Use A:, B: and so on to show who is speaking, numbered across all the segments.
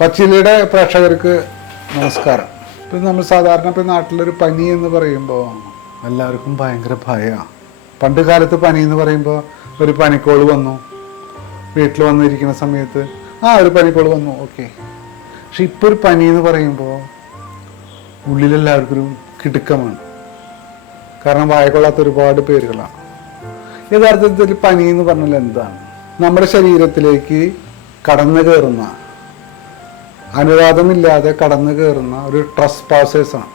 A: പച്ചിലയുടെ പ്രേക്ഷകർക്ക് നമസ്കാരം. ഇപ്പം നമ്മൾ സാധാരണ ഇപ്പം നാട്ടിലൊരു പനി എന്ന് പറയുമ്പോൾ എല്ലാവർക്കും ഭയങ്കര ഭയമാണ് പണ്ട് കാലത്ത് പനി എന്ന് പറയുമ്പോൾ ഒരു പനിക്കോൾ വന്നു. വീട്ടിൽ വന്നിരിക്കുന്ന സമയത്ത് ആ ഒരു പനിക്കോൾ വന്നു ഓക്കെ. പക്ഷെ ഇപ്പോൾ ഒരു പനി എന്ന് പറയുമ്പോൾ ഉള്ളിലെല്ലാവർക്കും ഒരു കിടുക്കമാണ്. കാരണം വായക്കൊള്ളാത്ത ഒരുപാട് പേരുകളാണ് യഥാർത്ഥത്തിൽ പനി എന്ന് പറഞ്ഞാൽ എന്താണ്? നമ്മുടെ ശരീരത്തിലേക്ക് കടന്നു കയറുന്ന അനുവാദമില്ലാതെ കടന്നു കയറുന്ന ഒരു ട്രസ് പാസേഴ്സാണ്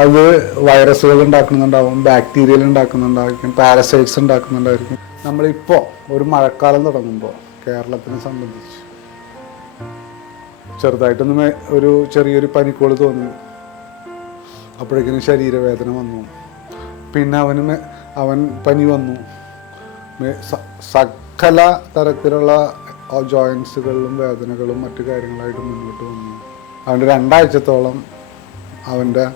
A: അത് വൈറസുകൾ ഉണ്ടാക്കുന്നുണ്ടാവും ബാക്ടീരിയൽ ഉണ്ടാക്കുന്നുണ്ടായിരിക്കും പാരസൈറ്റ്സ് ഉണ്ടാക്കുന്നുണ്ടായിരിക്കും. നമ്മളിപ്പോൾ ഒരു മഴക്കാലം തുടങ്ങുമ്പോൾ കേരളത്തിനെ സംബന്ധിച്ച് ചെറുതായിട്ടൊന്ന് ഒരു ചെറിയൊരു പനിക്കോൾ തോന്നി. അപ്പോഴേക്കിനും ശരീരവേദന വന്നു. പിന്നെ അവന് അവൻ പനി വന്നു. സകല തരത്തിലുള്ള ജോയിൻസുകളിലും വേദനകളും മറ്റു കാര്യങ്ങളായിട്ട് മുന്നോട്ട് വന്നു. അവന്റെ രണ്ടാഴ്ചത്തോളം അവന്റെ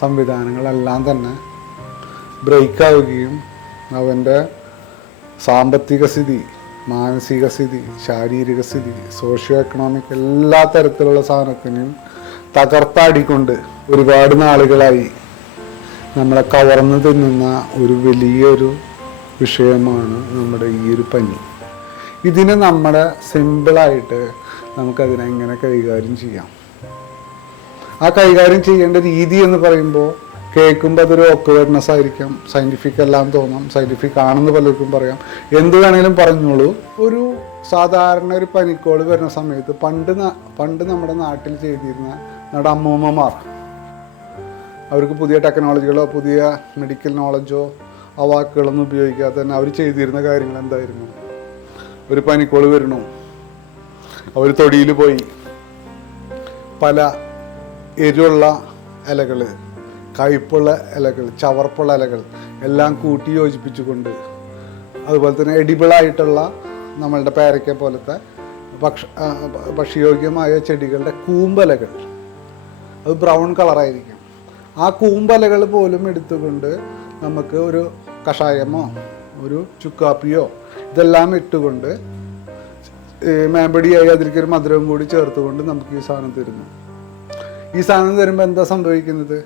A: സംവിധാനങ്ങളെല്ലാം തന്നെ ബ്രേക്കാവുകയും അവന്റെ സാമ്പത്തിക സ്ഥിതി മാനസിക സ്ഥിതി ശാരീരിക സ്ഥിതി സോഷ്യോ എക്കണോമിക് എല്ലാ തരത്തിലുള്ള സാധനത്തിനെയും തകർത്താടിക്കൊണ്ട് ഒരുപാട് നാളുകളായി നമ്മളെ കവർന്നു തിന്നുന്ന ഒരു വലിയൊരു വിഷയമാണ് നമ്മുടെ ഈ ഒരു പനി. ഇതിനെ നമ്മുടെ സിമ്പിളായിട്ട് നമുക്കതിനെ എങ്ങനെ കൈകാര്യം ചെയ്യാം. ആ കൈകാര്യം ചെയ്യേണ്ട രീതി എന്ന് പറയുമ്പോൾ കേൾക്കുമ്പോൾ അതൊരു ഓക്വേർഡ്നെസ് ആയിരിക്കാം. സയന്റിഫിക് എല്ലാം തോന്നാം. സയന്റിഫിക് ആണെന്ന് പലർക്കും പറയാം. എന്ത് വേണേലും പറഞ്ഞോളൂ. ഒരു സാധാരണ ഒരു പനിക്കോൾ വരുന്ന സമയത്ത് പണ്ട് പണ്ട് നമ്മുടെ നാട്ടിൽ ചെയ്തിരുന്ന നമ്മുടെ അമ്മൂമ്മമാർ അവർക്ക് പുതിയ ടെക്നോളജികളോ പുതിയ മെഡിക്കൽ നോളജോ ആ വാക്കുകളൊന്നും ഉപയോഗിക്കാതെ തന്നെ അവർ ചെയ്തിരുന്ന കാര്യങ്ങൾ എന്തായിരുന്നു? ഒരു പനിക്കോൾ വരണു. അവർ തൊടിയിൽ പോയി. പല എരിവുള്ള ഇലകൾ കയ്പുള്ള ഇലകൾ ചവർപ്പുള്ള ഇലകൾ എല്ലാം കൂട്ടി യോജിപ്പിച്ചുകൊണ്ട് അതുപോലെ തന്നെ എഡിബിളായിട്ടുള്ള നമ്മളുടെ പേരയ്ക്ക പോലത്തെ ഭക്ഷ ഭക്ഷ്യയോഗ്യമായ ചെടികളുടെ കൂമ്പലകൾ. അത് ബ്രൗൺ കളറായിരിക്കും. ആ കൂമ്പലകൾ പോലും എടുത്തുകൊണ്ട് നമുക്ക് ഒരു കഷായമോ ഒരു ചുക്കാപ്പിയോ ഇതെല്ലാം ഇട്ടുകൊണ്ട് മേമ്പടിയായി അതിലേക്ക് ഒരു മധുരവും കൂടി ചേർത്തുകൊണ്ട് നമുക്ക് ഈ സാധനം തരുന്നു. ഈ സാധനം തരുമ്പോൾ എന്താ സംഭവിക്കുന്നത്?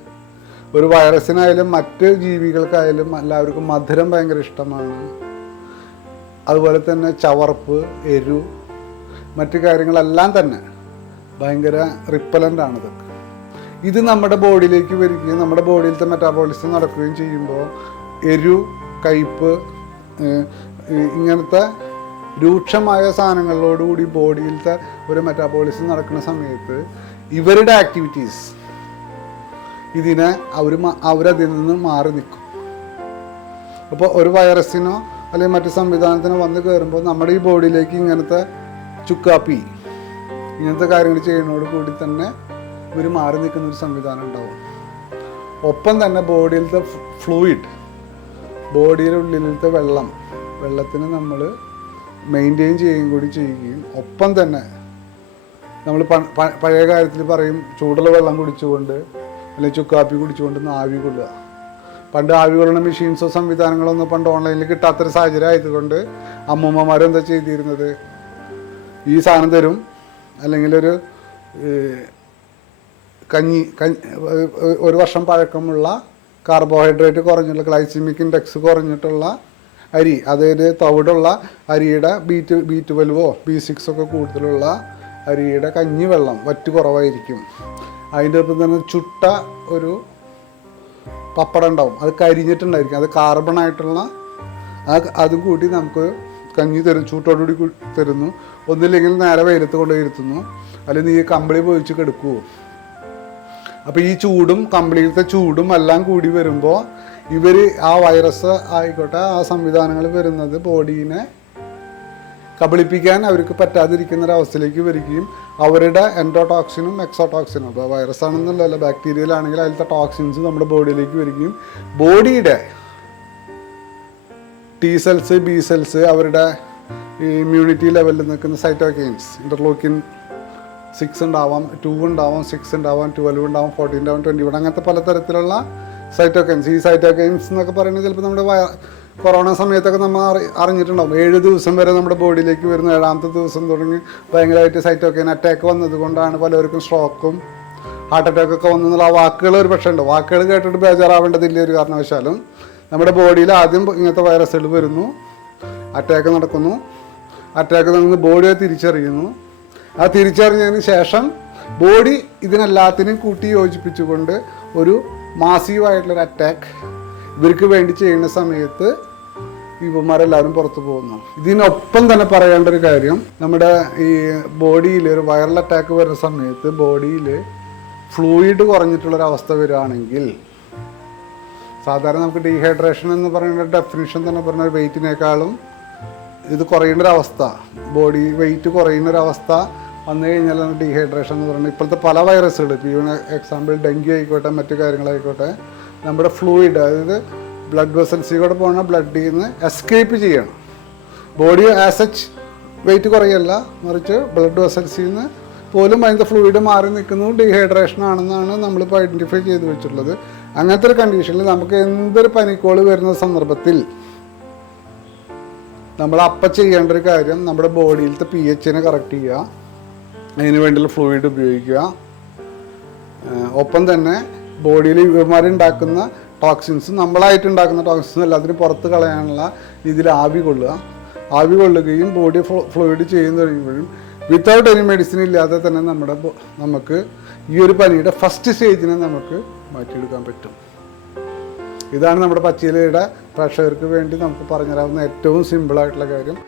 A: ഒരു വൈറസിനായാലും മറ്റ് ജീവികൾക്കായാലും എല്ലാവർക്കും മധുരം ഭയങ്കര ഇഷ്ടമാണ്. അതുപോലെ തന്നെ ചവർപ്പ് എരു മറ്റു കാര്യങ്ങളെല്ലാം തന്നെ ഭയങ്കര റിപ്പലന്റ് ആണ് ഇതൊക്കെ. ഇത് നമ്മുടെ ബോഡിയിലേക്ക് വരികയും നമ്മുടെ ബോഡിയിലത്തെ മെറ്റാബോളിസം നടക്കുകയും ചെയ്യുമ്പോൾ എരു കയ്പ് ഇങ്ങനത്തെ രൂക്ഷമായ സാധനങ്ങളോടുകൂടി ബോഡിയിലത്തെ ഒരു മെറ്റാബോളിസം നടക്കുന്ന സമയത്ത് ഇവരുടെ ആക്ടിവിറ്റീസ് ഇതിനെ അവർ അവരതിൽ നിന്ന് മാറി നിൽക്കും. അപ്പോൾ ഒരു വൈറസിനോ അല്ലെങ്കിൽ മറ്റു സംവിധാനത്തിനോ വന്ന് കയറുമ്പോൾ നമ്മുടെ ഈ ബോഡിയിലേക്ക് ഇങ്ങനത്തെ ചുക്കാപ്പി ഇങ്ങനത്തെ കാര്യങ്ങൾ ചെയ്യുന്നതോട് കൂടി തന്നെ ഇവർ മാറി നിൽക്കുന്ന ഒരു സംവിധാനം ഉണ്ടാവും. ഒപ്പം തന്നെ ബോഡിയിലത്തെ ഫ്ലൂയിഡ് ബോഡിയുടെ ഉള്ളിലത്തെ വെള്ളം വെള്ളത്തിന് നമ്മൾ മെയിന്റെയിൻ ചെയ്യുകയും കൂടി ചെയ്യുകയും ഒപ്പം തന്നെ നമ്മൾ പഴയ കാര്യത്തിൽ പറയും ചൂടുള്ള വെള്ളം കുടിച്ചുകൊണ്ട് അല്ലെങ്കിൽ ചുക്കാപ്പി കുടിച്ചുകൊണ്ട് ആവി കൊള്ളുക. പണ്ട് ആവി കൊള്ളുന്ന മെഷീൻസോ സംവിധാനങ്ങളോ ഒന്നും പണ്ട് ഓൺലൈനിൽ കിട്ടാത്തൊരു സാഹചര്യം ആയതുകൊണ്ട് അമ്മൂമ്മമാരെന്താ ചെയ്തിരുന്നത്? ഈ സാധനം തരും. അല്ലെങ്കിൽ ഒരു കഞ്ഞി കഞ്ഞി ഒരു വർഷം പഴക്കമുള്ള കാർബോഹൈഡ്രേറ്റ് കുറഞ്ഞുള്ള ഗ്ലൈസിമിക് ഇൻഡെക്സ് കുറഞ്ഞിട്ടുള്ള അരി അതായത് തവിടുള്ള അരിയുടെ ബി ടു ബി ട്വൽവോ ബി സിക്സ് ഒക്കെ കൂടുതലുള്ള അരിയുടെ കഞ്ഞി വെള്ളം വറ്റ് കുറവായിരിക്കും. അതിന്റെ ഒപ്പം തന്നെ ചുട്ട ഒരു പപ്പടം ഉണ്ടാവും. അത് കരിഞ്ഞിട്ടുണ്ടായിരിക്കും. അത് കാർബൺ ആയിട്ടുള്ള അതും കൂട്ടി നമുക്ക് കഞ്ഞി തരും ചൂട്ടോടുകൂടി തരുന്നു. ഒന്നില്ലെങ്കിൽ നേരെ വെയിലത്ത് കൊണ്ടുപോയി ഇരുത്തുന്നു. അല്ലെങ്കിൽ നീ കമ്പിളി പൊഴിച്ച് കെടുക്കുവോ അപ്പോൾ ഈ ചൂടും കമ്പിളിയിലത്തെ ചൂടും എല്ലാം കൂടി വരുമ്പോൾ ഇവർ ആ വൈറസ് ആയിക്കോട്ടെ ആ സംവിധാനങ്ങൾ വരുന്നത് ബോഡീനെ കബളിപ്പിക്കാൻ അവർക്ക് പറ്റാതിരിക്കുന്ന ഒരു അവസ്ഥയിലേക്ക് വരികയും അവരുടെ എൻഡോടോക്സിനും എക്സോടോക്സിനും അപ്പോൾ വൈറസ് ആണെന്നല്ലല്ലോ ബാക്ടീരിയൽ ആണെങ്കിൽ അതിലത്തെ ടോക്സിൻസ് നമ്മുടെ ബോഡിയിലേക്ക് വരികയും ബോഡിയുടെ ടി സെൽസ് ബി സെൽസ് അവരുടെ ഇമ്മ്യൂണിറ്റി ലെവലിൽ നിൽക്കുന്ന സൈറ്റോകെയിൻസ് ഇന്റർലോക്കിൻ സിക്സ് ഉണ്ടാവാം ടു ഉണ്ടാവാം സിക്സ് ഉണ്ടാവാം ട്വൽവ് ഉണ്ടാവാം ഫോർട്ടീൻ ഉണ്ടാവാം ട്വന്റി വൺ അങ്ങനത്തെ പലതരത്തിലുള്ള സൈറ്റോക്കൈൻസ് ഈ സൈറ്റോകൈൻസ് എന്നൊക്കെ പറയുന്നത് ചിലപ്പോൾ നമ്മുടെ കൊറോണ സമയത്തൊക്കെ നമ്മൾ അറി അറിഞ്ഞിട്ടുണ്ടാവും. ഏഴ് ദിവസം വരെ നമ്മുടെ ബോഡിയിലേക്ക് വരുന്ന ഏഴാമത്തെ ദിവസം തുടങ്ങി ഭയങ്കരമായിട്ട് സൈറ്റോക്കൈൻ അറ്റാക്ക് വന്നതുകൊണ്ടാണ് പലർക്കും സ്ട്രോക്കും ഹാർട്ട് അറ്റാക്ക് ഒക്കെ വന്നെന്നുള്ള വാക്കുകൾ ഒരു പക്ഷേ ഉണ്ട്. വാക്കുകൾ കേട്ടിട്ട് ബേജാറാവേണ്ടതില്ല ഒരു കാരണവശാലും. നമ്മുടെ ബോഡിയിൽ ആദ്യം ഇങ്ങനത്തെ വൈറസുകൾ വരുന്നു. അറ്റാക്ക് നടക്കുന്നു. അറ്റാക്ക് നടന്ന് ബോഡിയെ തിരിച്ചറിയുന്നു. ആ തിരിച്ചറിഞ്ഞതിന് ശേഷം ബോഡി ഇതിനെല്ലാത്തിനും കൂട്ടി യോജിപ്പിച്ചുകൊണ്ട് ഒരു മാസീവായിട്ടുള്ളൊരു അറ്റാക്ക് ഇവർക്ക് വേണ്ടി ചെയ്യുന്ന സമയത്ത് യുവമാരെല്ലാവരും പുറത്തു പോകുന്നു. ഇതിനൊപ്പം തന്നെ പറയേണ്ട ഒരു കാര്യം നമ്മുടെ ഈ ബോഡിയിൽ ഒരു വൈറൽ അറ്റാക്ക് വരുന്ന സമയത്ത് ബോഡിയിൽ ഫ്ലൂയിഡ് കുറഞ്ഞിട്ടുള്ളൊരവസ്ഥ വരികയാണെങ്കിൽ സാധാരണ നമുക്ക് ഡീഹൈഡ്രേഷൻ എന്ന് പറയുന്ന ഡെഫിനിഷൻ തന്നെ പറഞ്ഞ വെയിറ്റിനേക്കാളും ഇത് ഒരു അവസ്ഥ. ബോഡി വെയിറ്റ് കുറയുന്ന ഒരു അവസ്ഥ. വന്നു കഴിഞ്ഞാലാണ് ഡീഹൈഡ്രേഷൻ എന്ന് പറയുന്നത് ഇപ്പോഴത്തെ പല വൈറസുകൾ ഇപ്പോൾ എക്സാമ്പിൾ ഡെങ്കി ആയിക്കോട്ടെ മറ്റു കാര്യങ്ങളായിക്കോട്ടെ നമ്മുടെ ഫ്ലൂയിഡ് അതായത് ബ്ലഡ് വെസൽസിലൂടെ പോകുന്ന ബ്ലഡിൽ നിന്ന് എസ്കേപ്പ് ചെയ്യണം. ബോഡി ആസ് സച്ച് വെയിറ്റ് കുറയല്ല മറിച്ച് ബ്ലഡ് വെസൽസിൽ നിന്ന് പോലും അതിന്റെ ഫ്ലൂയിഡ് മാറി നിൽക്കുന്നത് ഡീഹൈഡ്രേഷൻ ആണെന്നാണ് നമ്മളിപ്പോൾ ഐഡന്റിഫൈ ചെയ്ത് വെച്ചിട്ടുള്ളത്. അങ്ങനത്തെ ഒരു കണ്ടീഷനിൽ നമുക്ക് എന്തൊരു പനിക്കോൾ വരുന്ന സന്ദർഭത്തിൽ നമ്മൾ അപ്പം ചെയ്യേണ്ട ഒരു കാര്യം നമ്മുടെ ബോഡിയിലത്തെ പി എച്ചിനെ കറക്റ്റ് ചെയ്യുക. അതിന് വേണ്ടിയുള്ള ഫ്ലൂയിഡ് ഉപയോഗിക്കുക. ഒപ്പം തന്നെ ബോഡിയിൽ ഇവന്മാരുണ്ടാക്കുന്ന ടോക്സിൻസ് നമ്മളായിട്ട് ഉണ്ടാക്കുന്ന ടോക്സിൻസ് എല്ലാത്തിനും പുറത്ത് കളയാനുള്ള രീതിയിൽ ആവി കൊള്ളുക. ആവി കൊള്ളുകയും ബോഡി ഫ്ലൂയിഡ് ചെയ്യുന്ന കഴിയുമ്പോഴും വിത്തൗട്ട് എനി മെഡിസിൻ ഇല്ലാതെ തന്നെ നമ്മുടെ നമുക്ക് ഈ ഒരു പനിയുടെ ഫസ്റ്റ് സ്റ്റേജിനെ നമുക്ക് മാറ്റിയെടുക്കാൻ പറ്റും. ഇതാണ് നമ്മുടെ പച്ചിലയുടെ പ്രേക്ഷകർക്ക് വേണ്ടി നമുക്ക് പറഞ്ഞുതരാവുന്ന ഏറ്റവും സിമ്പിളായിട്ടുള്ള കാര്യം.